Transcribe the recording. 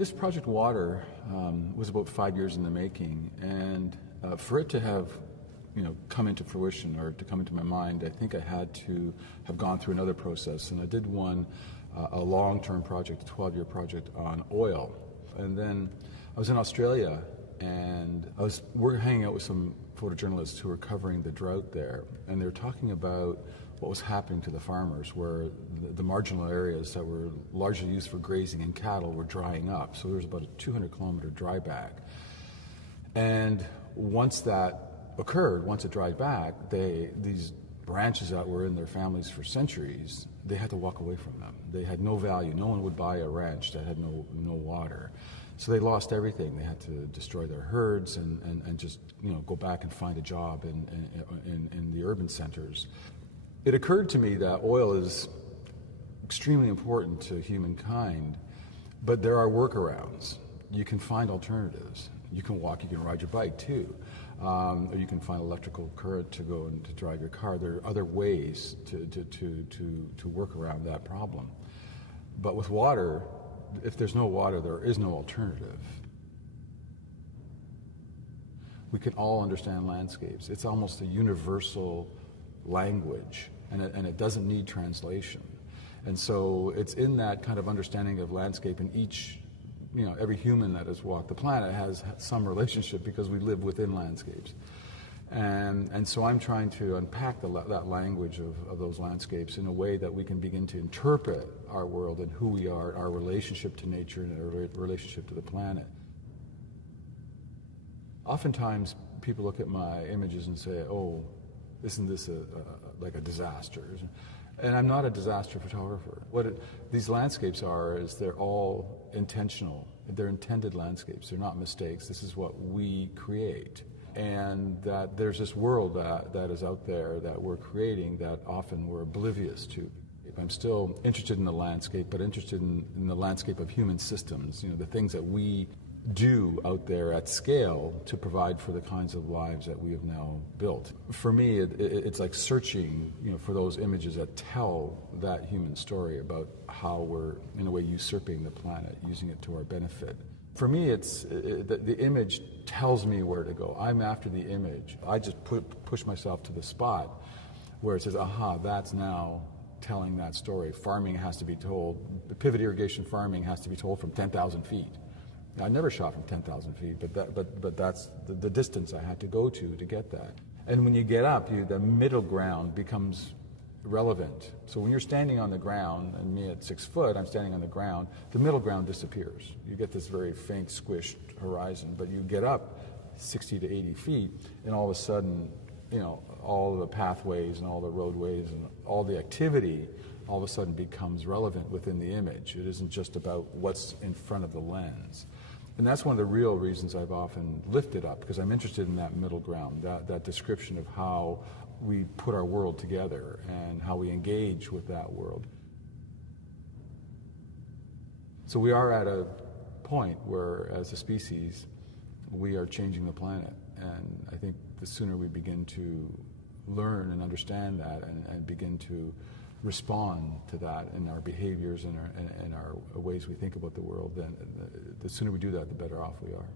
This project Water was about 5 years in the making, and for it to have come into fruition or to come into my mind, I think I had to have gone through another process. And I did one, a long-term project, a 12-year project on oil. And then I was in Australia, and we're hanging out with some photojournalists who were covering the drought there, and they were talking about what was happening to the farmers, where the marginal areas that were largely used for grazing and cattle were drying up. So there was about a 200-kilometer dryback. And once that occurred, once it dried back, these branches that were in their families for centuries, they had to walk away from them. They had no value. No one would buy a ranch that had no water. So they lost everything. They had to destroy their herds and just go back and find a job in the urban centers. It occurred to me that oil is extremely important to humankind, but there are workarounds. You can find alternatives. You can walk, you can ride your bike too. Or you can find electrical current to go and to drive your car. There are other ways to work around that problem. But with water, if there's no water, there is no alternative. We can all understand landscapes. It's almost a universal language, and it doesn't need translation. And so it's in that kind of understanding of landscape, and every human that has walked the planet has some relationship because we live within landscapes. And so I'm trying to unpack that language of those landscapes in a way that we can begin to interpret our world and who we are, our relationship to nature and our relationship to the planet. Oftentimes people look at my images and say, oh, isn't this like a disaster? And I'm not a disaster photographer. These landscapes are is they're all intentional. They're intended landscapes. They're not mistakes. This is what we create. And that there's this world that is out there that we're creating that often we're oblivious to. I'm still interested in the landscape, but interested in the landscape of human systems, the things that we do out there at scale to provide for the kinds of lives that we have now built. For me, it's like searching, for those images that tell that human story about how we're, in a way, usurping the planet, using it to our benefit. For me, the image tells me where to go. I'm after the image. I just push myself to the spot where it says, aha, that's now telling that story. Farming has to be told, the pivot irrigation farming has to be told from 10,000 feet. I never shot from 10,000 feet, but that's the distance I had to go to get that. And when you get up, the middle ground becomes relevant. So when you're standing on the ground, and me at 6 foot, I'm standing on the ground, the middle ground disappears. You get this very faint, squished horizon, but you get up 60 to 80 feet, and all of a sudden, all the pathways and all the roadways and all the activity all of a sudden becomes relevant within the image. It isn't just about what's in front of the lens. And that's one of the real reasons I've often lifted up, because I'm interested in that middle ground, that description of how we put our world together and how we engage with that world. So we are at a point where, as a species, we are changing the planet. And I think the sooner we begin to learn and understand that and begin to respond to that in our behaviors and our ways we think about the world, then the sooner we do that, the better off we are.